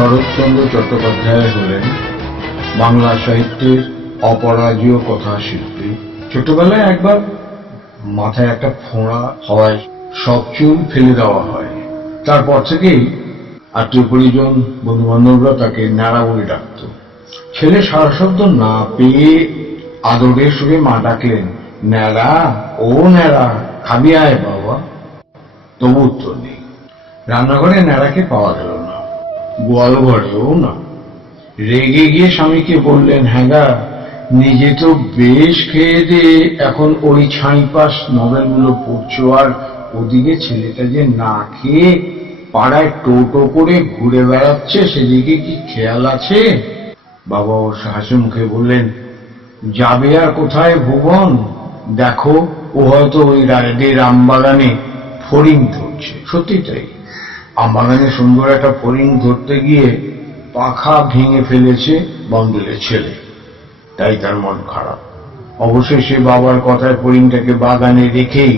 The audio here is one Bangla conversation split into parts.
শরৎচন্দ্র চট্টোপাধ্যায় হলেন বাংলা সাহিত্যের অপরাজেয় কথাশিল্পী। ছোটবেলায় একবার মাথায় একটা ফোঁড়া হওয়ায় সব চুল ফেলে দেওয়া হয়। তারপর থেকেই আত্মীয় পরিজন, বন্ধু বান্ধবরা তাকে ন্যাড়া বলে ডাকত। ছেলে সারা শব্দ না পেয়ে আদরের সঙ্গে মা ডাকলেন, ন্যাড়া, ও ন্যাড়া, খাবি আয় বাবা। তবু উত্তর নেই। রান্নাঘরে ন্যাড়াকে পাওয়া গেল না, গোয়াল ঘরেও না। রেগে গিয়ে স্বামীকে বললেন, হ্যাঁ গা, নিজে তো বেশ খেয়ে দিয়ে এখন ওই ছাইপাস নভেলগুলো পড়ছো, আর ওদিকে ছেলেটা যে না খেয়ে পাড়ায় টোটো করে ঘুরে বেড়াচ্ছে, সেদিকে কি খেয়াল আছে? বাবা ওর হাসি মুখে বললেন, যাবে আর কোথায় ভুবন, দেখো ও হয়তো ওই রায়দের আমবাগানে ফড়িং ধরছে। সত্যি তাই, আমবাগানে সুন্দর একটা ফড়িং ধরতে গিয়ে পাখা ভেঙে ফেলেছে বন্দরের ছেলে, তাই তার মন খারাপ। অবশেষে বাবার কথায় ফড়িংটাকে বাগানে রেখেই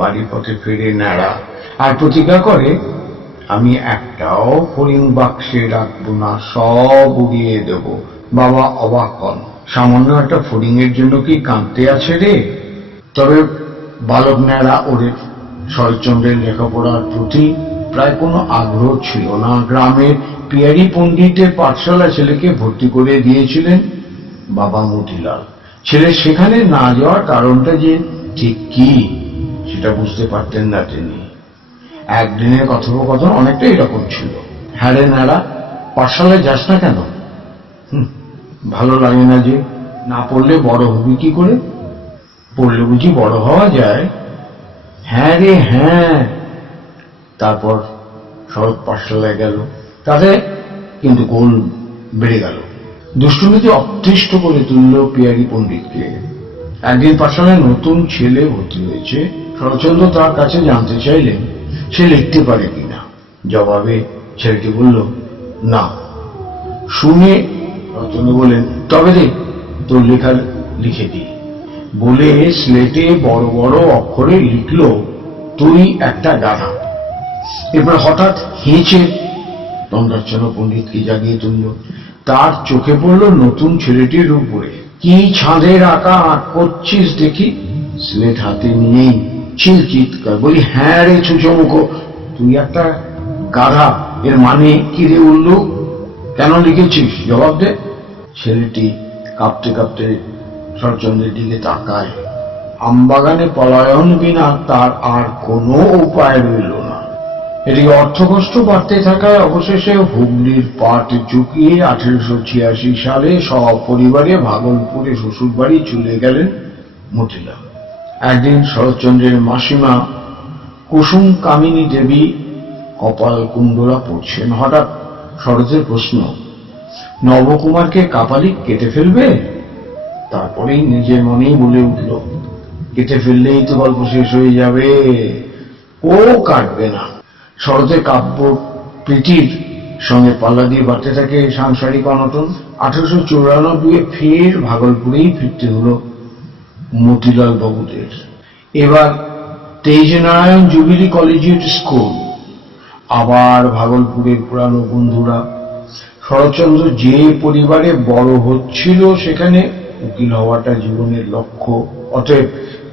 বাড়ির পথে ফিরে ন্যাড়া, আর প্রতিজ্ঞা করে, আমি একটাও ফড়িং বাক্সে রাখবো না, সব উড়িয়ে দেব। বাবা অবাক হন, সামান্য একটা ফড়িং এর জন্য কি কাঁদতে আছে রে? তবে বালক ন্যাড়া ওদের শরৎচন্দ্রের লেখাপড়ার প্রতি প্রায় কোনো আগ্রহ ছিল না। গ্রামের পিয়ারি পণ্ডিতের পাঠশালা ছেলেকে ভর্তি করে দিয়েছিলেন বাবা মতিলাল। ছেলে সেখানে না যাওয়ার কারণটা যে ঠিক কি সেটা বুঝতে পারতেন না তিনি। একদিনের কথোপকথন অনেকটা এরকম ছিল, হ্যাঁ রে ন্যাড়া, পাঠশালায় যাস না কেন? ভালো লাগে না যে, না পড়লে বড় হবি কি করে? পড়লে বুঝি বড় হওয়া যায়? হ্যাঁ রে হ্যাঁ। তারপর শরৎ পাঠশালায় গেল, তাতে কিন্তু গোল বেড়ে গেল। দুষ্টুমিতে অতিষ্ঠ করে তুলল পিয়ারি পণ্ডিতকে। একদিন পাঠশালায় নতুন ছেলে ভর্তি হয়েছে। শরৎচন্দ্র তার কাছে জানতে চাইলেন সে লিখতে পারে কিনা। জবাবে ছেলেটি বলল, না। শুনে শরৎচন্দ্র বললেন, তবে রে তোর লেখা লিখে দি। বলে স্লেটে বড় বড় অক্ষরে লিখল, তুই একটা গাধা। এরপর হঠাৎ হেঁচে তন্দ্রাচ্ছন্ন পণ্ডিতকে জাগিয়ে তুলল। তার চোখে পড়ল নতুন ছেলেটির উপরে। কি ছাঁদের আঁকা আঁক করছিস দেখি? স্লেট হাতে নিয়েই চিৎকার, বলি, হ্যাঁ রে ছুচোমুখো, তুই একটা গাধা। এর মানে কি রে উল্লু? কেন লিখেছিস? জবাব দে। ছেলেটি কাঁপতে কাঁপতে শরৎচন্দ্রের দিকে তাকায়। আমবাগানে পলায়ন বিনা তার আর কোনো উপায় রইল না। এদিকে অর্থকষ্ট বাড়তে থাকায় অবশেষে হুগলির পাট চুকিয়ে 1886 সালে সপরিবারে ভাগলপুরে শ্বশুর বাড়ি চলে গেলেন মতিলাল। একদিন শরৎচন্দ্রের মাসিমা কুসুম কামিনী দেবী কপাল কুণ্ডলা পড়ছেন। হঠাৎ শরতের প্রশ্ন, নবকুমারকে কাপালিক কেটে ফেলবে? তারপরেই নিজের মনেই বলে উঠল, কেটে ফেললেই তো গল্প শেষ হয়ে যাবে, ও কাটবে না। শরতের কাব্য প্রীতির সঙ্গে পাল্লা দিয়ে বাড়তে থাকে সাংসারিক অনটন। 1894 ফের ভাগলপুরেই ফিরতে হলো মতিলাল বাবুদের। এবার তেজনারায়ণ জুবিলি কলেজিয়েট স্কুল। আবার ভাগলপুরের পুরানো বন্ধুরা। শরৎচন্দ্র যে পরিবারে বড় হচ্ছিল সেখানে উকিল হওয়াটা জীবনের লক্ষ্য। অতএব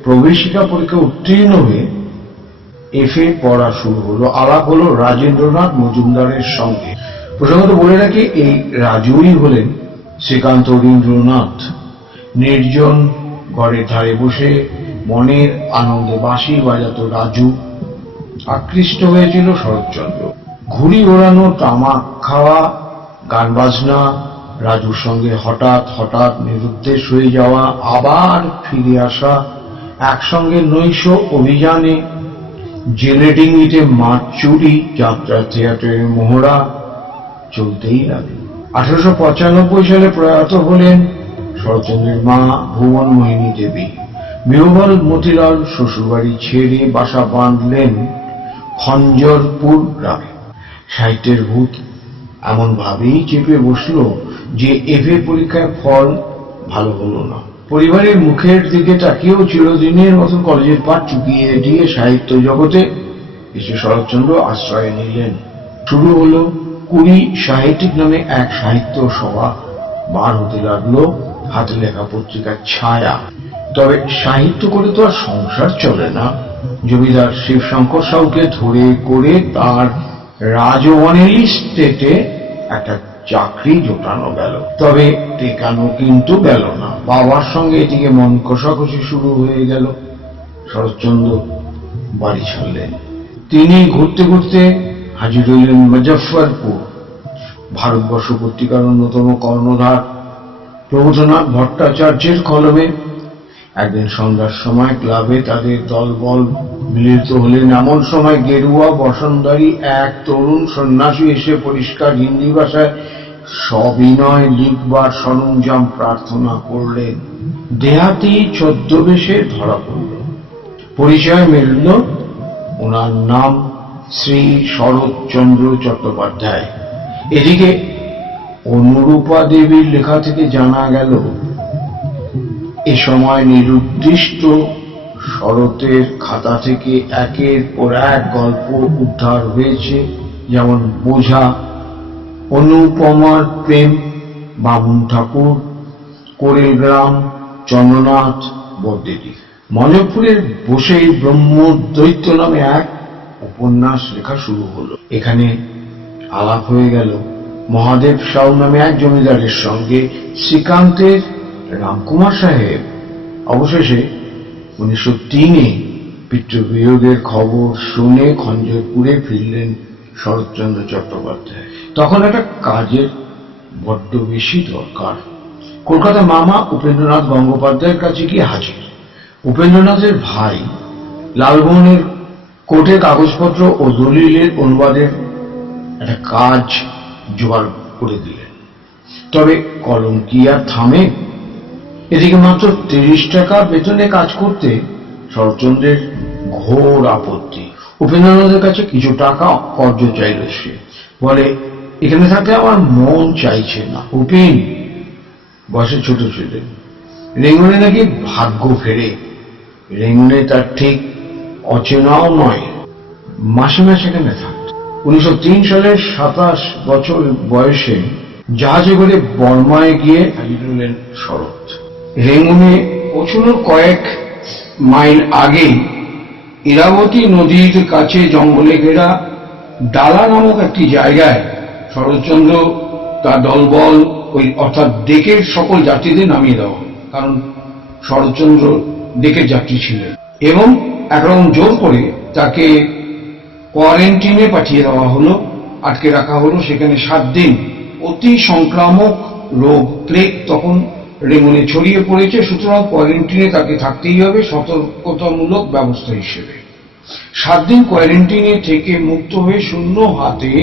প্রবেশিকা পরীক্ষা উত্তীর্ণ হয়ে এফএ পড়া শুরু হলো। আলাপ হলো রাজেন্দ্রনাথ মজুমদারের সঙ্গে। প্রসঙ্গত বলে রাখি, এই রাজুই হলেন শ্রীকান্ত রবীন্দ্রনাথ। নির্জন ঘরের ধারে বসে মনের আনন্দে বাঁশি বাজাতো রাজু। আকৃষ্ট হয়েছিল শরৎচন্দ্র। ঘুড়ি ওড়ানো, তামাক খাওয়া, গান বাজনা, রাজুর সঙ্গে হঠাৎ হঠাৎ নিরুদ্দেশ হয়ে যাওয়া, আবার ফিরে আসা, একসঙ্গে নৈশ অভিযানে, জেলে ডিঙিতে মাছ চুরি, যাত্রা থিয়েটারের মোহরা চলতেই লাগলো। 1895 সালে প্রয়াত হলেন শরৎচন্দ্রের মা ভুবনমোহিনী দেবী। বিহ্বল মতিলাল শ্বশুরবাড়ি ছেড়ে বাসা বাঁধলেন খঞ্জরপুর গ্রামে। সাহিত্যের ভূত এমন ভাবেই চেপে বসল যে এফএ পরীক্ষায় ফল ভালো হলো না। পরিবারের মুখের দিকে তাকিয়েও চিরদিনের মতো কলেজের পাঠ চুকিয়ে দিয়ে সাহিত্য জগতে এসে শরৎচন্দ্র আশ্রয় নিলেন। শুরু হলো কুড়ি সাহিত্যিক নামে এক সাহিত্য সভা বার হতে লাগলো, হাতে লেখা পত্রিকার ছায়া। তবে সাহিত্য করে তো আর সংসার চলে না। জমিদার শিবশঙ্কর সাউকে ধরে করে তার রাজবনের স্টেটে একটা চাকরি জোটানো গেল। তবে টেকানো কিন্তু গেল না। বাবার সঙ্গে এটিকে মন কষাকষি শুরু হয়ে গেল। শরৎচন্দ্র বাড়ি ছাড়লেন। তিনি ঘুরতে ঘুরতে হাজির হইলেন মুজফ্ফরপুর। ভারতবর্ষ পত্রিকার অন্যতম কর্ণধার প্রবোধনাথ ভট্টাচার্যের কলমে একদিন সন্ধ্যার সময় ক্লাবে তাদের দলবল মিলিত হলেন। এমন সময় গেরুয়া বসনধারী এক তরুণ সন্ন্যাসী এসে পরিষ্কার হিন্দি ভাষায় সবিনয় লিখবার সরঞ্জাম প্রার্থনা করলেন। দেহাতি ছদ্মবেশে ধরা পড়ল। পরিচয় মিলল, ওনার নাম শ্রী শরৎচন্দ্র চট্টোপাধ্যায়। এদিকে অনুরূপা দেবীর লেখা থেকে জানা গেল এ সময় নিরুদ্দিষ্ট শরতের খাতা থেকে একের পর এক গল্প উদ্ধার হয়েছে, যেমন বোঝা, অনুপমার প্রেম, বামুন ঠাকুর, কোরেল গ্রাম, চন্দ্রনাথ, বদ্দেরি। মজফপুরের বসেই ব্রহ্মদৈত্য নামে এক উপন্যাস লেখা শুরু হলো। এখানে আলাপ হয়ে গেল মহাদেব সাউ নামে এক জমিদারের সঙ্গে শ্রীকান্তের রামকুমার সাহেব। অবশেষে 1903-এ পিতৃবিয়োগের খবর শুনে খঞ্জরপুরে ফিরলেন শরৎচন্দ্র চট্টোপাধ্যায়। তখন একটা কাজের বড্ড বেশি দরকার। কলকাতা মামা উপেন্দ্রনাথ গঙ্গোপাধ্যায়ের কাছে গিয়ে হাজির। উপেন্দ্রনাথের ভাই লালমোহনের কোর্টে কাগজপত্র ও দলিলের অনুবাদের একটা কাজ জোগাড় করে দিলেন। তবে কলম কি আর থামে? এদিকে মাত্র 30 টাকা বেতনে কাজ করতে শরৎচন্দ্রের ঘোর আপত্তি। উপেন্দ্রনাথের কাছে কিছু টাকা কর্জ চাইল সে। বলে, এখানে থাকতে আমার মন চাইছে না। উপেন বয়সে ছোট ছিলেন। রেঙ্গুনে নাকি ভাগ্য ফেরে। রেঙ্গুনে তার ঠিক অচেনাও নয়। মাসিমা সেখানে থাকত। 1903 সালের 27 বছর বয়সে জাহাজে করে বর্মায় গিয়ে হাজির হলেন শরৎ। রেঙ্গুনে পৌঁছানোর কয়েক মাইল আগেই ইরাবতী নদীর কাছে জঙ্গলে ঘেরা ডালা নামক একটি জায়গায় শরৎচন্দ্র তার দলবল অর্থাৎ ডেকের সকল যাত্রীদের নামিয়ে দেওয়া, কারণ শরৎচন্দ্র ডেকের যাত্রী ছিলেন, এবং একরকম জোর করে তাকে কোয়ারেন্টিনে পাঠিয়ে দেওয়া হলো, আটকে রাখা হলো সেখানে 7 দিন। অতি সংক্রামক রোগ প্লেগ তখন রেঙ্গুনে ছড়িয়ে পড়েছে, সুতরাং কোয়ারেন্টিনে তাকে থাকতেই হবে সতর্কতামূলক ব্যবস্থা হিসেবে। 7 দিন কোয়ারেন্টিনে থেকে মুক্ত হয়ে শূন্য হাতে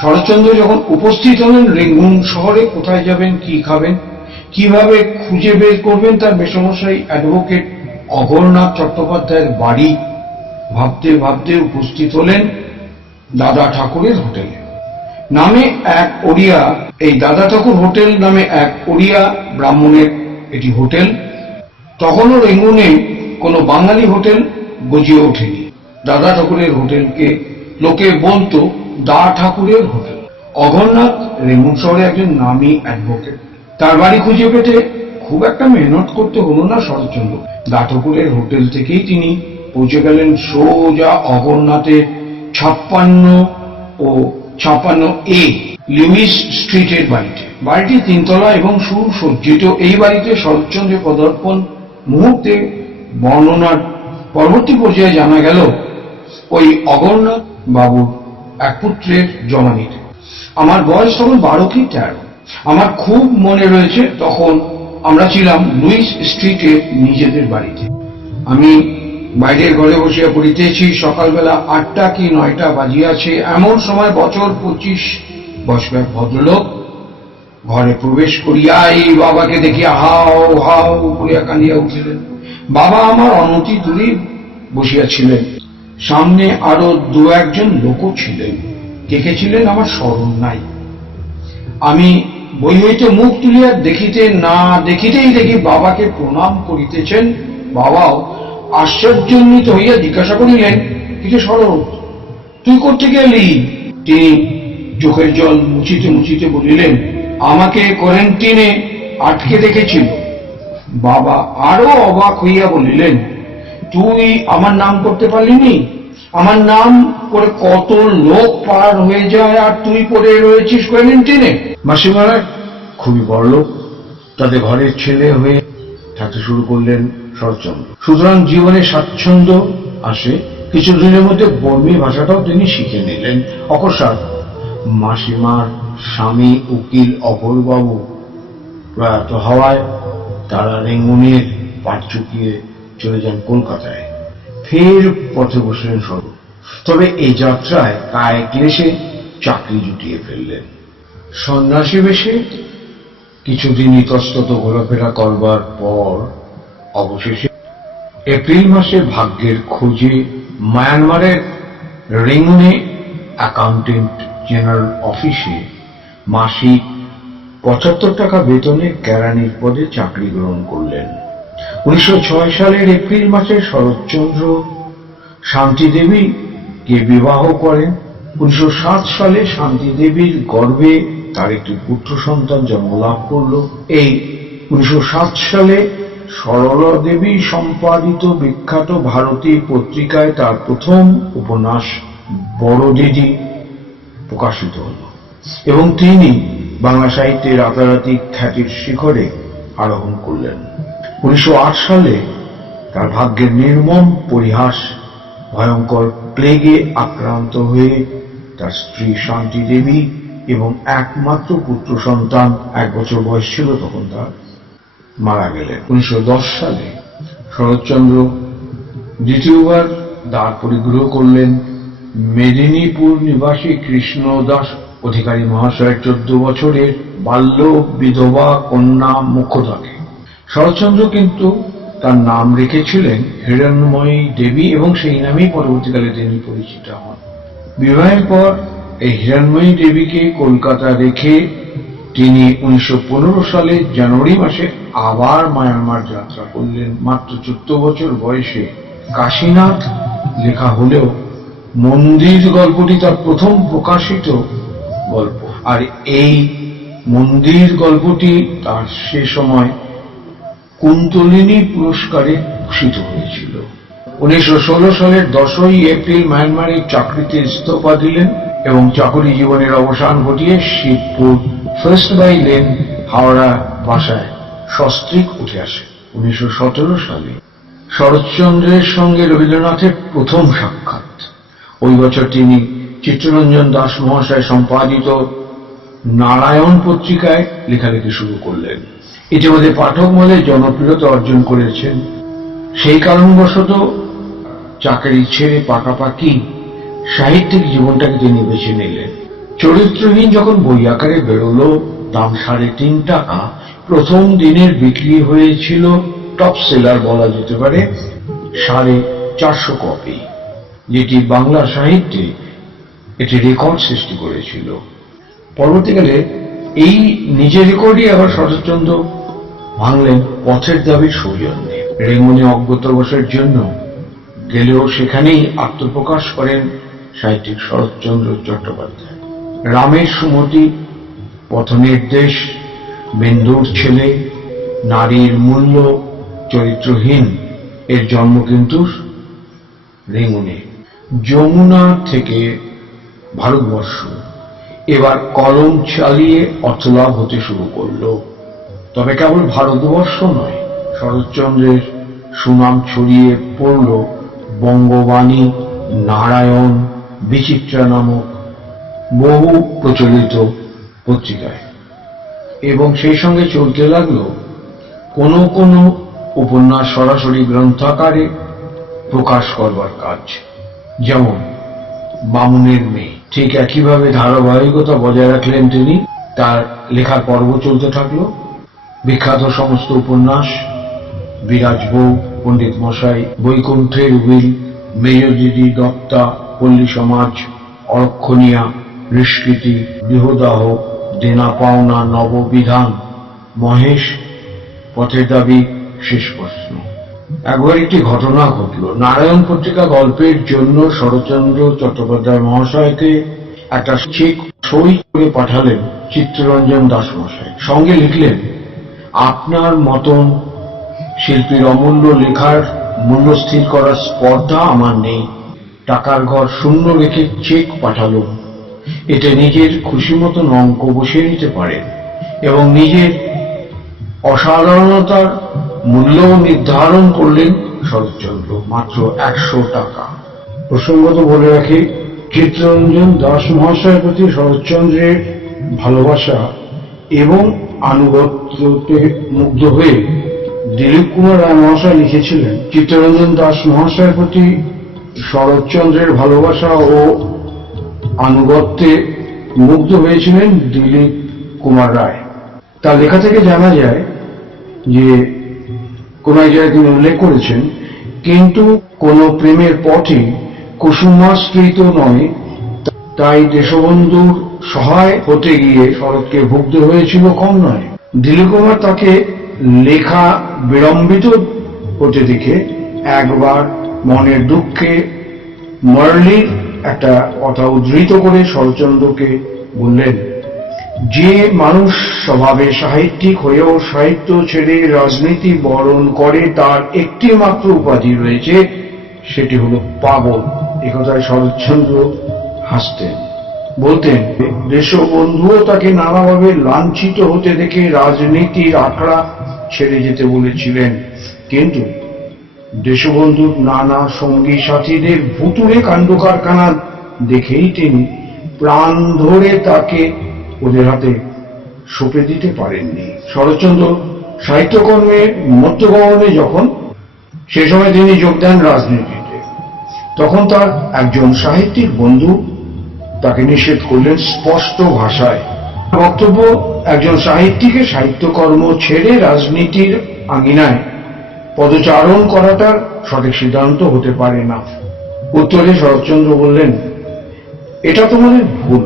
শরৎচন্দ্র যখন উপস্থিত হলেন রেঙ্গুন শহরে, কোথায় যাবেন, কি খাবেন, কিভাবে খুঁজে বের করবেন তার মেসমশাই অ্যাডভোকেট অঘোরনাথ চট্টোপাধ্যায়ের বাড়ি ভাবতে ভাবতে উপস্থিত হলেন দাদা ঠাকুরের হোটেলে। নামে এক ওড়িয়া, এই দাদা ঠাকুর হোটেল নামে এক ওড়িয়া ব্রাহ্মণের এটি হোটেল। তখনও রেঙ্গুনে কোনো বাঙালি হোটেল গজিয়ে ওঠেনি। দাদা ঠাকুরের হোটেলকে লোকে বলতো দা ঠাকুরের হোটেল। অঘোরনাথ রেঙ্গুন শহরে একজন নামী অ্যাডভোকেট। তার বাড়ি খুঁজে পেতে খুব একটা মেহনত করতে হলো না শরৎচন্দ্র। দা ঠাকুরের হোটেল থেকেই তিনি পৌঁছে গেলেন সোজা অঘোরনাথের 56 ও 56A লিউইস স্ট্রিটের বাড়িতে। বাড়িটি 3 তলা এবং সুসজ্জিত। এই বাড়িতে শরৎচন্দ্রের পদার্পণ মুহূর্তে বর্ণনার পরবর্তী পর্যায়ে জানা গেল ওই অঘোরনাথ বাবুর এক পুত্রের জমানিতে। আমার বয়স তখন 12 কি 13। আমার খুব মনে রয়েছে তখন আমরা ছিলাম লুইস স্ট্রিটের নিজেদের বাড়িতে। আমি বাইরের ঘরে বসিয়া পড়িতেছি। সকালবেলা 8টা কি 9টা বাজিয়াছে। এমন সময় বছর 25 বয়স্ক এক ভদ্রলোক ঘরে প্রবেশ করিয়াই বাবাকে দেখিয়া হাও হাও করিয়া কাঁদিয়া উঠিলেন। বাবা আমার অনতি দূরে বসিয়াছিলেন। সামনে আরো 2-1 লোকও ছিলেন। কে কে ছিলেন আমার স্মরণ নাই। আমি বই হইতে মুখ তুলিয়া দেখিতে না দেখিতেই দেখি বাবাকে প্রণাম করিতেছেন। বাবাও আশ্চর্যান্বিত হইয়া জিজ্ঞাসা করিলেন, কিছু শরৎ, তুই কোত্থেকে এলি? তিনি চোখের জল মুছিতে মুছিতে বলিলেন, আমাকে কোয়ারেন্টিনে আটকে রেখেছিল। বাবা আরো অবাক হইয়া বলিলেন, তুই আমার নাম করতে পারলিনি? আমার নাম করে কত লোক পার হয়ে যায় আর তুই পড়ে রয়েছিস কোয়ারেন্টিনে। মাসিমারা খুবই বড়লোক, তাদের ঘরের ছেলে হয়ে থাকতে শুরু করলেন শরৎচন্দ্র। সুতরাং জীবনে স্বাচ্ছন্দ্য আসে। কিছুদিনের মধ্যে বর্মী ভাষাটাও তিনি শিখে নিলেন। অকস্মাৎ মাসিমার স্বামী উকিল অপরবাবু প্রয়াত হওয়ায় তারা রেঙ্গুনের পাট চুকিয়ে চলে যান কলকাতায়। ফের পথে বসলেন সর্ব। তবে এই যাত্রায় কায় ক্লেশে চাকরি জুটিয়ে ফেললেন। সন্ন্যাসী বেশে কিছুদিন ইতস্তত ঘোরাফেরা করবার পর অবশেষে এপ্রিল মাসে ভাগ্যের খোঁজে মায়ানমারের রেঙ্গুনে অ্যাকাউন্টেন্ট জেনারেল অফিসে মাসিক ৭৫ টাকা বেতনে কেরানির পদে চাকরি গ্রহণ করলেন। ১৯০৬ সালের এপ্রিল মাসে শরৎচন্দ্র শান্তি দেবীকে বিবাহ করেন। ১৯০৭ সালে শান্তি দেবীর গর্ভে তার একটি পুত্র সন্তান জন্মলাভ করল। এই ১৯০৭ সালে সরলা দেবী সম্পাদিত বিখ্যাত ভারতী পত্রিকায় তার প্রথম উপন্যাস বড় দিদি প্রকাশিত হল এবং তিনি বাংলা সাহিত্যে রাতারাতি খ্যাতির শিখরে আরোহণ করলেন। ১৯০৮ সালে তার ভাগ্যের নির্মম পরিহাস, ভয়ঙ্কর প্লেগে আক্রান্ত হয়ে তার স্ত্রী শান্তি দেবী এবং একমাত্র পুত্র সন্তান ১ বছর বয়স ছিল তখন তার মারা গেলেন। ১৯১০ সালে শরৎচন্দ্র দ্বিতীয়বার দ্বার পরিগ্রহ করলেন মেদিনীপুর নিবাসী কৃষ্ণদাস অধিকারী মহাশয়ের ১৪ বছরের বাল্য বিধবা কন্যা মুখ্যদাকে। শরৎচন্দ্র কিন্তু তার নাম রেখেছিলেন হিরণ্ময়ী দেবী এবং সেই নামেই পরবর্তীকালে তিনি পরিচিত হন। বিবাহের পর এই হিরণ্ময়ী দেবীকে কলকাতা রেখে তিনি ১৯১৫ সালে জানুয়ারি মাসে আবার মায়ানমার যাত্রা করলেন। মাত্র ১৪ বছর বয়সে কাশীনাথ লেখা হলেও মন্দির গল্পটি তার প্রথম প্রকাশিত গল্প, আর এই মন্দির গল্পটি তার সে সময় কুন্তলিনী পুরস্কারে ভূষিত হয়েছিল। ১৯১৬ সালের ১০ই এপ্রিল মায়ানমারে চাকরিতে ইস্তফা দিলেন এবং চাকরি জীবনের অবসান ঘটিয়ে Shibpur first by lane Howrah বাসায় সস্ত্রীক উঠে আসে। ১৯১৭ সালে শরৎচন্দ্রের সঙ্গে রবীন্দ্রনাথের প্রথম সাক্ষাৎ। ওই বছর তিনি চিত্তরঞ্জন দাস মহাশয় সম্পাদিত নারায়ণ পত্রিকায় লেখালেখি শুরু করলেন। ইতিমধ্যে পাঠক মহলে জনপ্রিয়তা অর্জন করেছেন। সেই কারণবশত চাকরি ছেড়ে পাকাপাকি সাহিত্যিক জীবনটাকে তিনি বেছে নিলেন। চরিত্রহীন যখন বই আকারে বেরোল, দাম ৩.৫ টাকা, প্রথম দিনের বিক্রি হয়েছিল টপ সেলার বলা যেতে পারে ৪৫০ কপি, যেটি বাংলা সাহিত্যে এটি রেকর্ড সৃষ্টি করেছিল। পরবর্তীকালে এই নিজের রেকর্ডই আবার শরৎচন্দ্র ভাঙলেন পথের দাবির সৌজন্যে। রেঙ্গুনে অজ্ঞাতবাসের জন্য গেলেও সেখানেই আত্মপ্রকাশ করেন সাহিত্যিক শরৎচন্দ্র চট্টোপাধ্যায়। রামের সুমতি, পথনির্দেশ, বিন্দুর ছেলে, নারীর মূল্য, চরিত্রহীন এর জন্ম কিন্তু রেঙ্গুনে। যমুনা থেকে ভারতবর্ষ এবার কলম চালিয়ে অর্থলাভ হতে শুরু করল। তবে কেবল ভারতবর্ষ নয়, শরৎচন্দ্রের সুনাম ছড়িয়ে পড়ল বঙ্গবাণী, নারায়ণ, বিচিত্রা নামক বহু প্রচলিত পত্রিকায়, এবং সেই সঙ্গে চলতে লাগলো কোনো কোনো উপন্যাস সরাসরি গ্রন্থাকারে প্রকাশ করবার কাজ, যেমন বামুনের মেয়ে। ঠিক একইভাবে ধারাবাহিকতা বজায় রাখলেন তিনি। তার লেখার পর্ব চলতে থাকলো। বিখ্যাত সমস্ত উপন্যাস বিরাজ বউ, পণ্ডিত মশাই, বৈকুণ্ঠের উইল, মেজদিদি, দত্তা, পল্লী সমাজ, অরক্ষণীয়া, নিষ্কৃতি, গৃহদাহ, দেনা পাওনা, নববিধান, মহেশ, পথের দাবি, শেষ প্রশ্ন। একবার একটি ঘটনা ঘটল। নারায়ণ পত্রিকা গল্পের জন্য শরৎচন্দ্র চট্টোপাধ্যায় মহাশয়কে একটা চেক সই করে পাঠালেন চিত্তরঞ্জন দাস মশাই। সঙ্গে লিখলেন, আপনার মতন শিল্পীর অমূল্য লেখার মূল্য স্থির করার স্পর্ধা আমার নেই। টাকার ঘর শূন্য রেখে চেক পাঠালো। এতে নিজের খুশি মতন অঙ্ক বসিয়ে নিতে পারেন এবং নিজের অসাধারণতার মূল্য নির্ধারণ করলেন শরৎচন্দ্র মাত্র 100 টাকা। প্রসঙ্গত বলে রাখি, চিত্তরঞ্জন দাস মহাশয়ের প্রতি শরৎচন্দ্রের ভালোবাসা এবং আনুগত্যতে মুগ্ধ হয়ে দিলীপ কুমার রায় মহাশয় লিখেছিলেন, চিত্তরঞ্জন দাস মহাশয়ের প্রতি শরৎচন্দ্রের ভালোবাসা ও আনুগত্যে মুগ্ধ হয়েছিলেন দিলীপ কুমার রায়। তার লেখা থেকে জানা যায় যে কোন এক জায়গায় তিনি উল্লেখ করেছেন, কিন্তু কোন প্রেমের পথে কুসুমাশ্রিত নয়, তাই দেশবন্ধুর সহায় হতে গিয়ে শরৎকে ভুগতে হয়েছিল কম নয়। দিলীপ কুমার তাকে লেখা বিড়ম্বিত হতে দেখে একবার মনের দুঃখে মার্লির একটা কথা উদ্ধৃত করে শরৎচন্দ্রকে বললেন, যে মানুষ স্বভাবে সাহিত্যিক হয়েও সাহিত্য ছেড়ে রাজনীতি বরণ করে তার একটি মাত্র উপাধি রয়েছে, সেটি হলো পাগল। একথায় শরৎচন্দ্র হাসতেন, বলতেন দেশবন্ধুও তাকে নানাভাবে লাঞ্ছিত হতে দেখে রাজনীতির আখড়া ছেড়ে যেতে বলেছিলেন, কিন্তু দেশবন্ধুর নানা সঙ্গী সাথীদের ভুতুড়ে কাণ্ড কারখানা দেখেই তিনি প্রাণ ধরে তাকে ওদের হাতে সঁপে দিতে পারেননি। শরৎচন্দ্র সাহিত্যকর্মের মধ্যগমনে যখন সে সময় তিনি যোগ দেন রাজনীতিতে, তখন তার একজন সাহিত্যিক বন্ধু তাকে নিষেধ করলেন স্পষ্ট ভাষায়। বক্তব্য, একজন সাহিত্যিকের সাহিত্যকর্ম ছেড়ে রাজনীতির আঙিনায় পদচারণ করাটা সঠিক সিদ্ধান্ত হতে পারে না। উত্তরে শরৎচন্দ্র বললেন, এটা তোমাদের ভুল।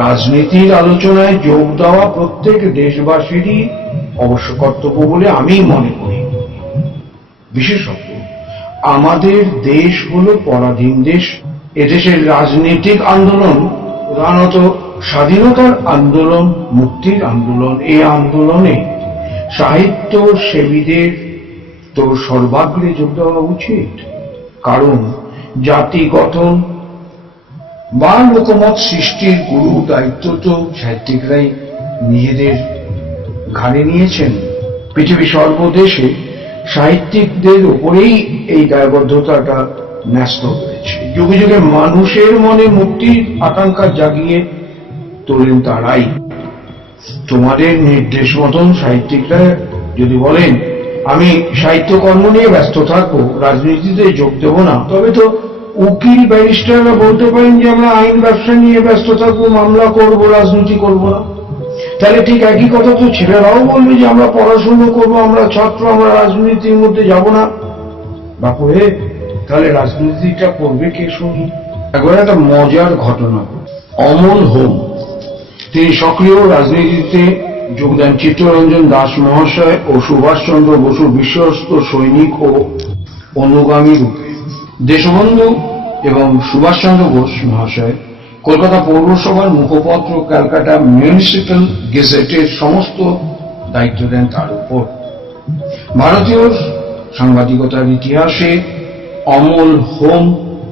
রাজনীতির আলোচনায় যোগ দেওয়া প্রত্যেক দেশবাসীরই অবশ্য কর্তব্য বলে আমি মনে করি। বিশেষত আমাদের দেশ হলো পরাধীন দেশ। এদেশের রাজনৈতিক আন্দোলন প্রধানত স্বাধীনতার আন্দোলন, মুক্তির আন্দোলন। এই আন্দোলনে সাহিত্য সেবীদের তো সর্বাগ্রে যোগ দেওয়া উচিত, কারণ জাতি গঠন বা লোকমত সৃষ্টির গুরু দায়িত্ব তো সাহিত্যিকরাই নিজেদের ঘাড়ে নিয়েছেন। পৃথিবীর সর্বদেশে সাহিত্যিকদের উপরেই এই দায়বদ্ধতাটা ন্যস্ত হয়েছে। যুগে যুগে মানুষের মনে মুক্তির আকাঙ্ক্ষা জাগিয়ে তোলেন তারাই। তোমাদের নির্দেশ মতন সাহিত্যিকরা যদি বলেন আমি সাহিত্যকর্ম নিয়ে ব্যস্ত থাকবো, রাজনীতিতে যোগ দেব না, তবে তো উকিল ব্যারিস্টাররা বলতে পারেন যে আমরা আইন ব্যবসা নিয়ে ব্যস্ত থাকবো, মামলা করব, রাজনীতি করব না। তাহলে ঠিক একই কথা তো ছেলেরাও বলবে যে আমরা পড়াশুনো করবো, আমরা ছাত্র, আমরা রাজনীতির মধ্যে যাব না। বাপু হে, তাহলে রাজনীতিটা করবে কে শুনি? একবার একটা মজার ঘটনা। অমল হোম, তিনি সক্রিয় রাজনীতিতে যোগ দেন চিত্তরঞ্জন দাস মহাশয় ও সুভাষচন্দ্র বসুর বিশ্বস্ত সৈনিক ও অনুগামী রূপে। দেশবন্ধু এবং সুভাষচন্দ্র বোস মহাশয় কলকাতা পৌরসভার মুখপত্র ক্যালকাটা মিউনিসিপ্যাল গেজেটের সমস্ত দায়িত্ব দেন তার উপর। ভারতীয় সাংবাদিকতার ইতিহাসে অমল হোম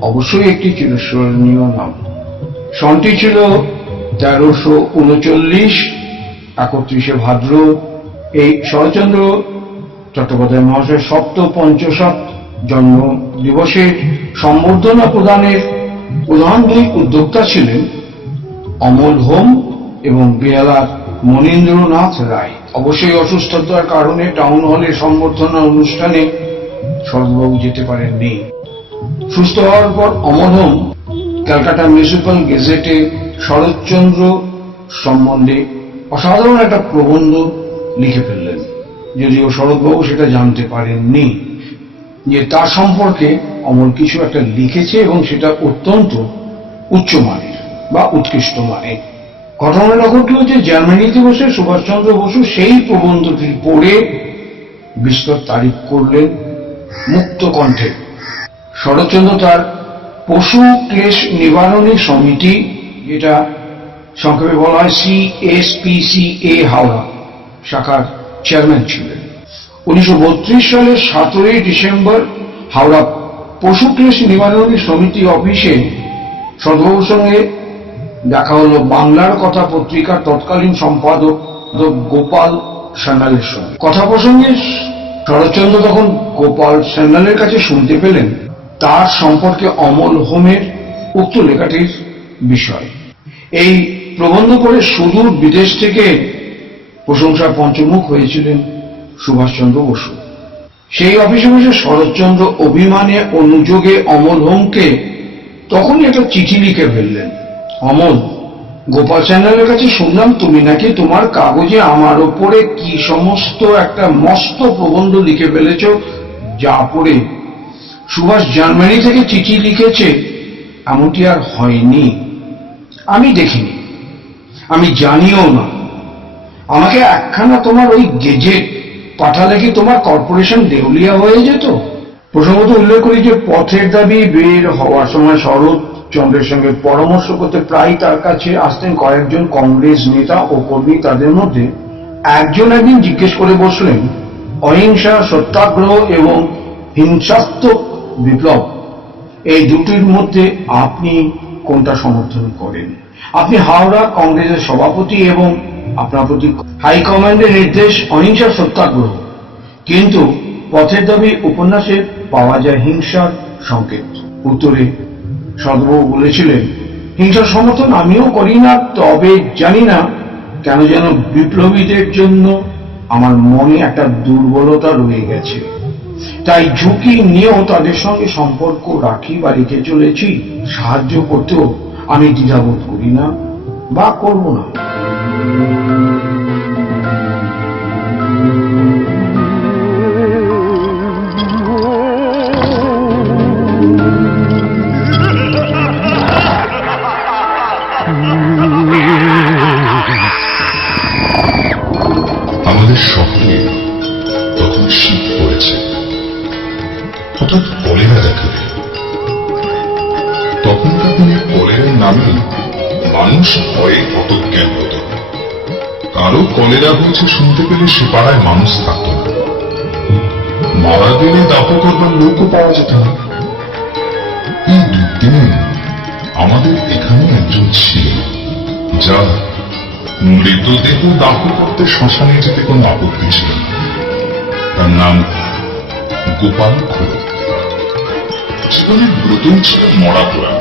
অবশ্যই একটি চিরস্মরণীয় নাম। সনটি ছিল 1339, 31 ভাদ্র। এই শরৎচন্দ্র চট্টোপাধ্যায় মহাশয়ের সপ্তপঞ্চাশৎ জন্ম দিবসের সম্বর্ধনা প্রদানের প্রধান দুই উদ্যোক্তা ছিলেন অমল হোম এবং বেহালার মনীন্দ্রনাথ রায়। অবশ্যই অসুস্থতার কারণে টাউন হলে সম্বর্ধনা অনুষ্ঠানে শরৎবাবু যেতে পারেননি। সুস্থ হওয়ার পর অমল হোম ক্যালকাটা মিউনিসিপ্যাল গেজেটে শরৎচন্দ্র সম্বন্ধে অসাধারণ একটা প্রবন্ধ লিখে ফেললেন, যদিও শরৎবাবু সেটা জানতে পারেননি যে তার সম্পর্কে অমল কিছু একটা লিখেছে এবং সেটা অত্যন্ত উচ্চমানের বা উৎকৃষ্ট মানের। ঘটনাটা ঘটল যে জার্মানিতে বসে সুভাষচন্দ্র বসু সেই প্রবন্ধটি পড়ে বিস্তর তারিফ করলেন মুক্ত কণ্ঠে। শরৎচন্দ্র তার পশু ক্লেশ নিবারণী সমিতি এটা সংক্ষেপে বলা হয় CSPCA হাওড়া শাখার চেয়ারম্যান ছিলেন। 1932 সালের 17 ডিসেম্বর হাওড়া পশু ক্লেশ নিবারণী সমিতি অফিসে সদবাবুর সঙ্গে দেখা হলো বাংলার কথা পত্রিকার তৎকালীন সম্পাদক গোপাল সান্যালের সঙ্গে। কথা প্রসঙ্গে শরৎচন্দ্র তখন গোপাল সান্যালের কাছে শুনতে পেলেন তার সম্পর্কে অমল হোমের উক্ত লেখাটির বিষয়। এই প্রবন্ধ পড়ে সুদূর বিদেশ থেকে প্রশংসার পঞ্চমুখ হয়েছিলেন সুভাষচন্দ্র বসু। সেই অফিসে বসে শরৎচন্দ্র অভিমানে অনুযোগে অমল হোমকে তখনই একটা চিঠি লিখে ফেললেন। অমল, গোপাল সান্যালের কাছে শুনলাম তুমি নাকি তোমার কাগজে আমার ওপরে কি সমস্ত একটা মস্ত প্রবন্ধ লিখে ফেলেছ, যা পড়ে সুভাষ জার্মানি থেকে চিঠি লিখেছে এমনটি আর হয়নি। আমি দেখিনি, আমি জানিও না। আমাকে একখানা তোমার ওই গেজেট পাঠালে কি তোমার কর্পোরেশন দেউলিয়া হয়ে যেত? প্রসঙ্গত উল্লেখ করি যে পথের দাবি বের হওয়ার সময় শরৎচন্দ্রের সঙ্গে পরামর্শ করতে প্রায় তার কাছে আসতেন কয়েকজন কংগ্রেস নেতা ও কর্মী। তাদের মধ্যে একজন একদিন জিজ্ঞেস করে বসলেন, অহিংসা সত্যাগ্রহ এবং হিংসাত্মক বিপ্লব এই দুটির মধ্যে আপনি কোনটা সমর্থন করেন? আপনি হাওড়া কংগ্রেসের সভাপতি এবং আপনার প্রতি হাইকমান্ডের নির্দেশ অহিংসা সত্যাগ্রহ, কিন্তু পথের দাবি উপন্যাসে পাওয়া যায় হিংসার সংকেত। উত্তরে সদবাবু বলেছিলেন, হিংসার সমর্থন আমিও করি না, তবে জানি না কেন যেন বিপ্লবীদের জন্য আমার মনে একটা দুর্বলতা রয়ে গেছে, তাই ঝুঁকি নিয়েও তাদের সঙ্গে সম্পর্ক রাখি বা রেখে চলেছি। সাহায্য করতেও আমি দ্বিধাবোধ করি না বা করব না। আমাদের শহরে তখন শীত পড়েছে, হঠাৎ কলেরা দেখা দিল। তখনকার দিনে কলেরার নামে মানুষ ভয়ে অতজ্ঞান হতো। কারো কলেরা হয়েছে শুনতে পেলে সে পাড়ায় মানুষ থাকত না। মারা গেলে দাহ করবার লোকও পাওয়া যেত না। এই দুদিনে আমাদের এখানে একজন ছিল যার মৃতদেহ দাহ করতে শ্মশানে যেতে কোনো আপত্তি ছিল না। তার নাম গোপাল খুড়ো। জীবনের ব্রতই ছিল মরা পোড়া।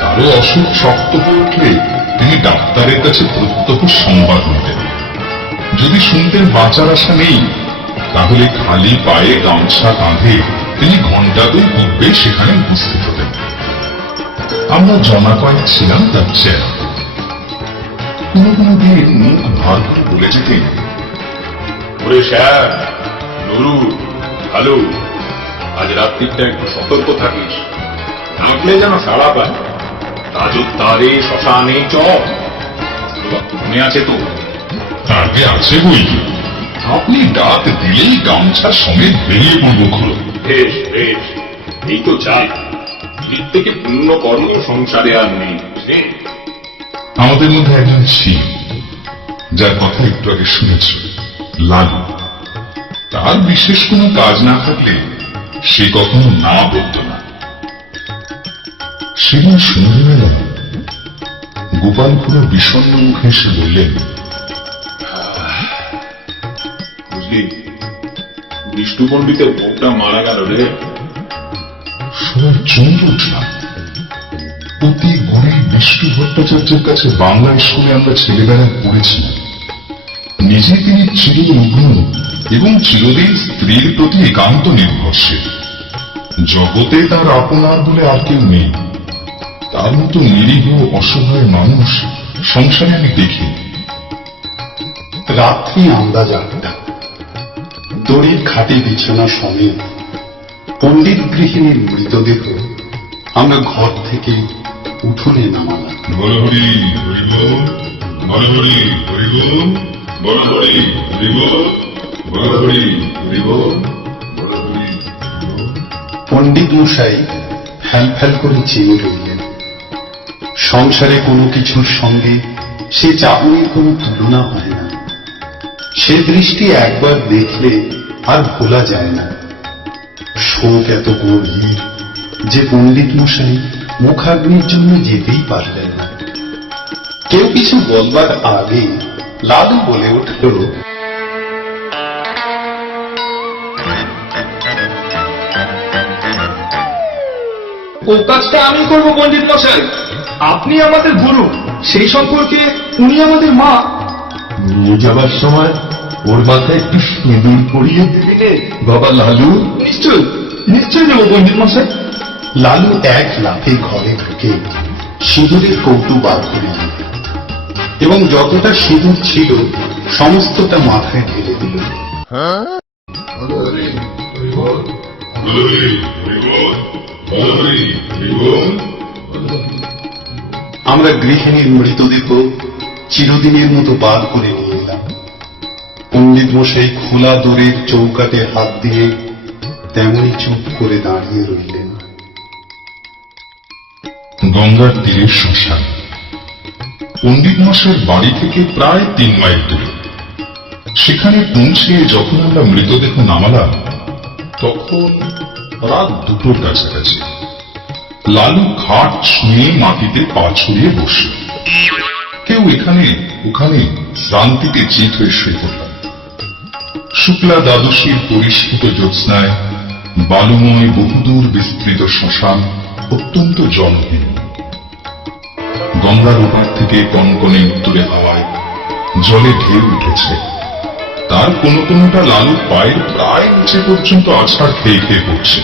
কারো অসুখ শক্ত হয়ে উঠলে তিনি ডাক্তারের কাছে প্রত্যহ সংবাদ নিতেন। যদি শুনতেন বাঁচার আশা নেই, তাহলে খালি পায়ে গামছা কাঁধে তিনি ঘণ্টা 2 পূর্বে সেখানে উপস্থিত হতেন। আমরা জমা কয়েক ছিলাম তার চেয়ার। কোনো কোনো দিন মুখ ভার করে বলে যেতেন, ওরে স্যার নুরু, ভালো, আজ রাত্রিটা একটু সতর্ক থাকিস, দেখলে যেন সাড়া পায়। তাজুর তারে শ্মশানে চল, মনে আছে তো? আগে আছে বই, আপনি ডাক দিলেই গামছা সমেত বেরিয়ে পড়ব খুলো। বেশ বেশ, এই তো চাই, দিক থেকে পূর্ণ কর্ম সংসারে আর নেই। আমাদের মধ্যে একজন ছিল যার কথা একটু আগে শুনেছ, লালু। তার বিশেষ কোনো কাজ না থাকলে সে কখনো না বলতো না। সেদিন সন্ধ্যেবেলায় গোপাল খুড়ো বিষণ্ণ মুখে এসে বললেন, বুঝলি, বিষ্ণু পণ্ডিতের বোনটা মারা গেল রে। সবাই চমকে উঠলাম। অতি গরিব বিষ্ণু ভট্টাচার্যের কাছে বাংলা স্কুলে আমরা ছেলেবেলায় পড়েছিলাম। নিজে তিনি চিরমগ্ন এবং চিরদিন স্ত্রীর প্রতি একান্ত নির্ভরশীল। জগতে তার আপনার বলে আর কেউ নেই। তার মতো নিরীহ অসহায় মানুষ সংসারে আমি দেখি। রাত্রি আন্দাজ 8টা, দড়ির খাটি বিছানা সমেত পণ্ডিত গৃহিণীর মৃতদেহ আমরা ঘর থেকে উঠোনে নামালাম। বড়হরি হরিবোল, বড়হরি হরিবোল, বড়হরি হরিবোল, বড়হরি হরিবোল, বড়হরি হরিবোল। পণ্ডিত মশাই ফ্যাল ফ্যাল করে চেয়ে রইলেন। সংসারে কোনো কিছুর সঙ্গে সে চাহনির কোনো তুলনা হয় না। সে দৃষ্টি একবার দেখলে আর ভোলা যায় না। শোক এত গভীর যে পণ্ডিত মশাই মুখাগ্নির জন্য যেতেই পারলেন না। কেউ কিছু বলবার আগে লালু বলে উঠল, ও কাজটা আমি করব পণ্ডিত মশাই। আপনি আমাদের গুরু, সেই সম্পর্কে উনি আমাদের মা। নিয়ে যাবার সময় ওর মাথায় একটু সিঁদুর পরিয়ে দিলে বাবা লালু। নিশ্চয় নিশ্চয় নেব পণ্ডিত মশাই। লালু এক লাফে ঘরে ঢুকে সিঁদুরের কৌটো বার করে নিল এবং যতটা সিঁদুর ছিল সমস্তটা মাথায় ঢেলে দিল। আমরা গৃহিণীর মৃতদেহ চিরদিনের মতো বার করে নিয়ে এলাম। পণ্ডিত মশাই খোলা দোরের চৌকাটে হাত দিয়ে তেমনি চুপ করে দাঁড়িয়ে রইলেন। গঙ্গার তীরের শ্মশান পণ্ডিত মশাইয়ের বাড়ি থেকে প্রায় 3 মাইল দূরে। সেখানে পৌঁছে যখন আমরা মৃতদেহ নামালাম তখন রাত 2টোর কাছাকাছি। লালু খাট ছুঁয়ে মাটিতে পা ছড়িয়ে বসল। কেউ এখানে ওখানে শ্রান্তিতে চিত হয়ে শুয়ে পড়ল। শুক্লা দ্বাদশীর পরিস্ফুট জ্যোৎস্নায় বালুময় বহুদূর বিস্তৃত শ্মশান অত্যন্ত জনহীন। গঙ্গার ওপার থেকে কনকনে উত্তরে হাওয়ায় জলে ঢেউ উঠেছে। তার কোনো কোনোটা লালুর পায়ের প্রায় নিচে পর্যন্ত আছাড় খেয়ে খেয়ে পড়ছে।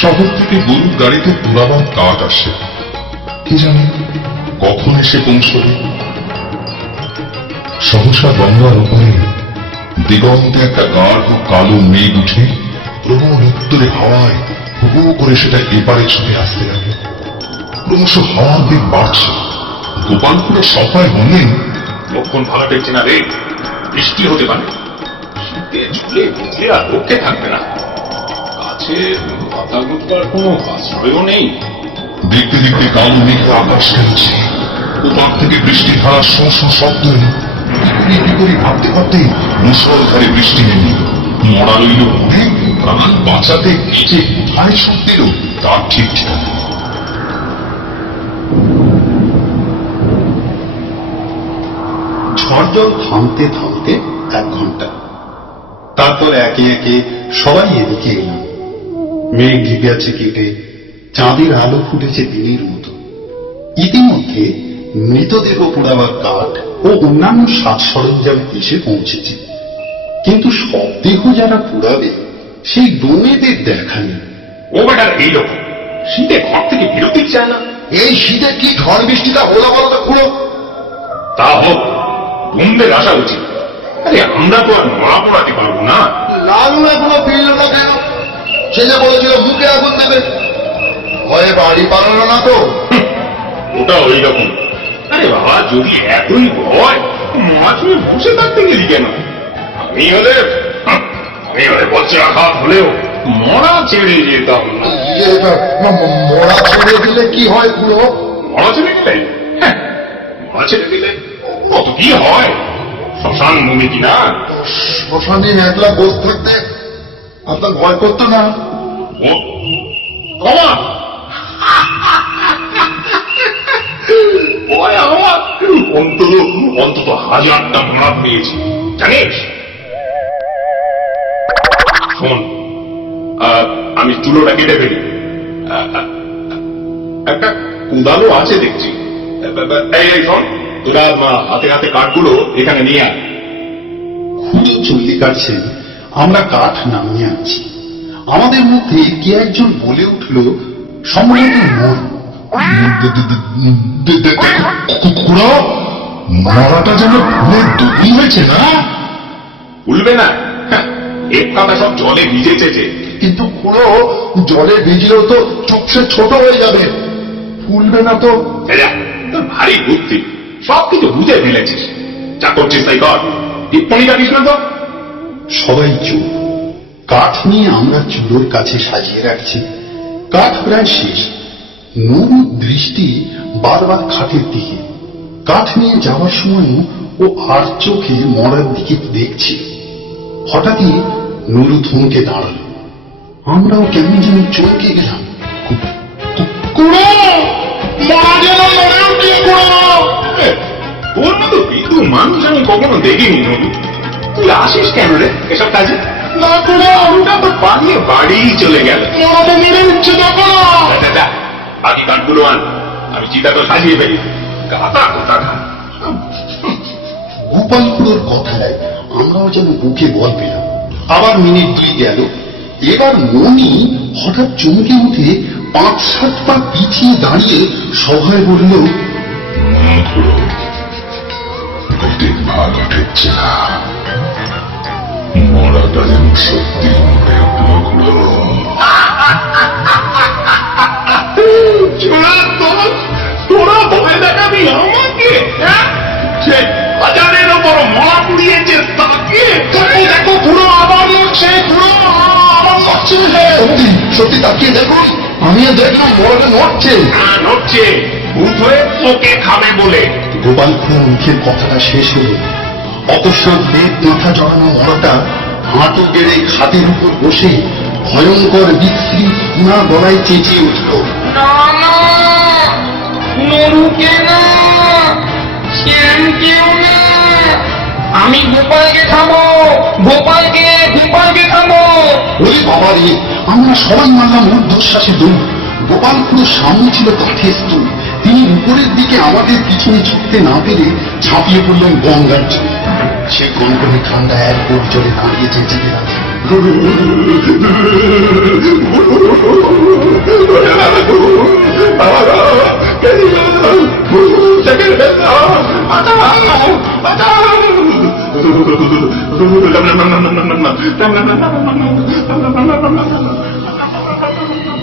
শহর থেকে গরুর গাড়িতে পুরাবার কাঠ আসে, কি জানি কখন এসে পৌঁছবে। সহসা গঙ্গার ওপরে দিগন্তে একটা গাঢ় কালো মেঘ উঠে প্রবল উত্তরে হাওয়ায় হু হু করে সেটা এপারে ছুটে আসতে লাগে। ক্রমশ হাওয়ার বেগ বাড়ছে। গোপালপুরে সবাই বললেন, লক্ষণ ভালো দেখছে না রে, বৃষ্টি হতে পারে। শীতে ঝুলে ভিজলে আর রক্ষে থাকবে না। কাছে পাতা গুটবার কোনো আশ্রয়ও নেই। দেখতে দেখতে কালো মেঘে আকাশ খেলছে। ওপার থেকে বৃষ্টির ধারা শো শো শব্দ এলো। কি করে ভাবতে ভাবতে মুষলধারে বৃষ্টি নেমে মরা রইল মনে। প্রাণ বাঁচাতে কি যে কোথায় ছুট দিল তার ঠিক ঠিকানা। ঝড় জল থামতে থামতে 1 ঘন্টা। তারপর একে একে সবাই এদিকে এলাম। মেঘ ঢিপিয়াছে কেটে, চাঁদের আলো ফুটেছে দিনের মতো। ইতিমধ্যে মৃতদেহ পোড়াবার কাঠ ও অন্যান্য সাজ সরঞ্জাম এসে পৌঁছেছে, কিন্তু সব দেহ যারা পোড়াবে সেই ডোমেদের দেখা নেই। ও বেটার এই লোক শীতে ঘর থেকে বিরতি চায় না। এই শীতে কি ঝড় বৃষ্টিটা হলো বলতো পুরো? তা হোক, বোম্বের আসা উচিত। আরে আমরা তো আর মরা পড়াতে পারবো না। লালু এখনো ফিরল না কেন? সে যে বলেছিল মুখে আগুন দেবে, ভয়ে বাড়ি পালালো না তো? ওটা ওই রকম। আরে বাবা, যদি এতই ভয়, মরা ছুঁয়ে বসে থাকতে গেলি কেন? আমি হলে বচ্চা আঘাত হলেও মরা ছেড়ে যেতাম না। মরা ছেড়ে দিলে কি হয় পুরো? মরা ছেড়ে দিলে? হ্যাঁ, মরা ছেড়ে দিলে কত কি হয়। শ্মশান ভূমি কিনা? শ্মশানে একলা বসে থাকতে আপনার ভয় করতো না? ও বাবা, ভয় আমার অন্তত 1000টা মরা পেয়েছি জানিস। শোন, আমি চুলোটা কেটে ফেলি। একটা কুদালো আছে দেখছি। এই শোন, তোরা হাতে হাতে কাঠগুলো এখানে নিয়ে আয়। খুঁড়ো চল্লি কাটছেন, আমরা কাঠ নামিয়ে আনছি। আমাদের মধ্যে কে একজন বলে উঠল, সম্ভবত মন, খুড়ো, মরাটা যেন ফুলের দুটি হয়েছে না? ভুলবে না, এক কথা সব জলে ভিজেছে যে। কিন্তু পুরো জলে ভিজলেও তো চুপসে ছোট হয়ে যাবে, ফুলবে না তো? তোর ভারী বুদ্ধি, সব কিছু বুঝে ফেলেছিস। যা করছিস তাই কর, টিপ্পনি কাটিস না তো। সবাই চুপ। কাঠ নিয়ে আমরা চুলোর কাছে সাজিয়ে রাখছি। কাঠ প্রায় শেষ। নুরুর দৃষ্টি বারবার খাটের দিকে। কাঠ নিয়ে যাওয়ার সময় ও আর চোখে মরার দিকে দেখছে। হঠাৎই নুরু থমকে দাঁড়ালো। আমরাও কেমন যেন চমকে গেলাম। কুড়ো মা যেন মরে উঠে কুড়ো। ওর মতো বিদু মানুষ আমি কখনো দেখিনি নদী। তুই আসিস কেন রে এসব কাজে? না কুড়ো ওটা তো বানিয়ে বাড়িই চলে গেল। মরাটা মেরে উঠছে দেখো না। দাদা বাকি কাঠগুলো আন, আমি চিতাটা সাজিয়ে ফেলি। গাতা কোথা খা। গোপালপুরের কথায় আমরাও যেন বুকে বল পেলাম। আবার মিনিট 2 গেল। এবার মনি হঠাৎ চমকে উঠে 5-7 পা পিছিয়ে দাঁড়িয়ে সভায় বলল, পেটের ভাগ উঠেছে না, মরাটা যেন সত্যি মরে উঠল খুড়ো। তোরা ভয় দেখাবি আমাকে? সে হাজারের ওপর মরা পুড়িয়েছে তাকে। দেখো কুড়ো আবার মরছে। কুড়ো আবার মরছে। সত্যি সত্যি তাকিয়ে দেখো। আমিও দেখলাম মরাটা নড়ছে। নড়ছে, ভূত হয়ে তোকে খাবে বলে। গোপালপুর মুখের কথাটা শেষ হলো। অকস্মাৎ বেদ মাথা জড়ানো মরাটা হাঁটু গেড়ে খাটের উপর বসে ভয়ঙ্কর বিশ্রী না গলায় চেঁচিয়ে উঠল, না না, নরুকে না, শ্যামকেও না, আমি গোপালকে খাবো, গোপালকে খাবো। ওরে বাবা রে! আমরা সবাই মারলাম ঊর্ধ্বশ্বাসে দৌড়। গোপালপুরের সামনে ছিল কাঠের স্তূপ। তিনি উপরের দিকে আমাদের পিছনে ছুটতে না পেরে ঝাঁপিয়ে পড়লেন গঙ্গার জলে। সে গনগনে ঠান্ডা এক বোট জলে দাঁড়িয়ে চেঁচাতে লাগলো,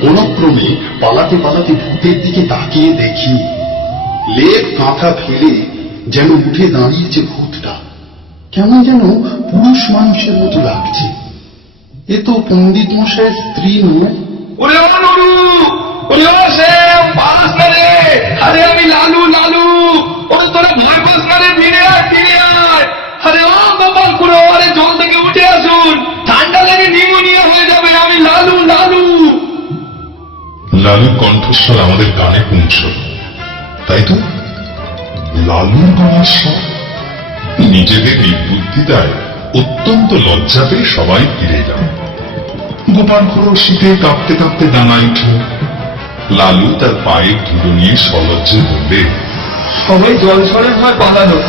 কোনক্রমে পালাতে পালাতে ভূতের দিকে তাকিয়ে দেখি লেপ কাঁথা ফেলে যেন উঠে দাঁড়িয়েছে ভূতটা। কেমন যেন পুরুষ মানুষের মতো লাগছে। এ তো পণ্ডিত মশাইয়ের স্ত্রী নয়। ওরে ও নরু, ওরে ও শ্যাম, পালাস না রে। আরে আমি লালু, ওরে তোরা ভয় পাস না রে, ফিরে আয়। আরে ও গোপাল খুড়ো, আরে জল থেকে উঠে আসুন, ঠান্ডা লেগে নিউমোনিয়া হয়ে যাবে। আমি লালু। লালুর কণ্ঠস্বর আমাদের কানে পৌঁছল। তাই তো, লালুর গলার স্বর। নিজেদের এই বুদ্ধিতায় অত্যন্ত লজ্জা পেয়ে সবাই ফিরে এলাম। গোপাল খুড়ো শীতে কাঁপতে কাঁপতে দাঁড়ায় উঠল। লালু তার পায়ে ধুলো নিয়ে সলজ্জে বললে, সবাই জল ছড়ার ভয় পালালো,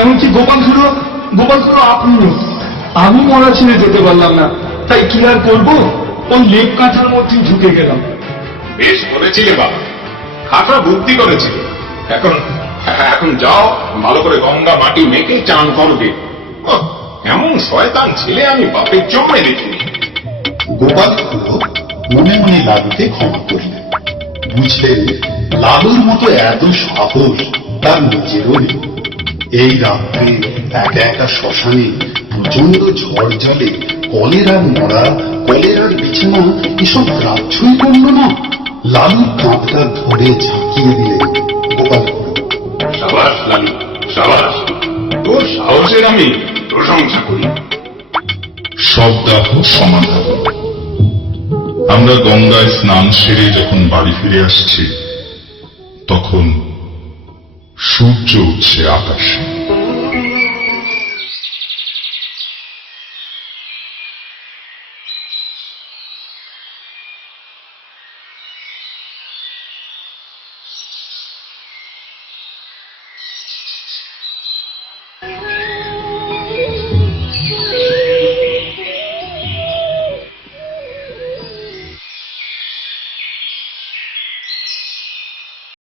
এমনকি গোপাল খুড়ো আপনিও। আমি মরা ছেড়ে যেতে পারলাম না, তাই কি আর করবো, ওই লেপ কাঁথার মধ্যে ঢুকে গেলাম। বেশ করেছিলে বাবা, খাতা বুদ্ধি করেছিল। এখন যাও, ভালো করে গঙ্গা মাটি মেখে চান করবে। এমন শয়তান ছেলে আমি বাপের জন্মে দেখিনি। গোপাল খুড়ো মনে মনে লালুকে ক্ষমা করলেন। বুঝলেন লালুর মতো এত সাহস তার নিজেরও নেই। এই রাত্রে একা একা শ্মশানে প্রচন্ড ঝড় জলে কলেরার মরা, কলেরার বিছানা এসব গ্রাহ্যই করল না। লালুর কাঁধটা ধরে ঝাঁকিয়ে দিলেন গোপাল খুড়ো। সাবাস লালু, সাবাস, তোর সাহসের আমি প্রশংসা করি। সব দাহ সমাধান। আমরা গঙ্গায় স্নান সেরে যখন বাড়ি ফিরে আসছি, তখন সূর্য উঠছে আকাশে।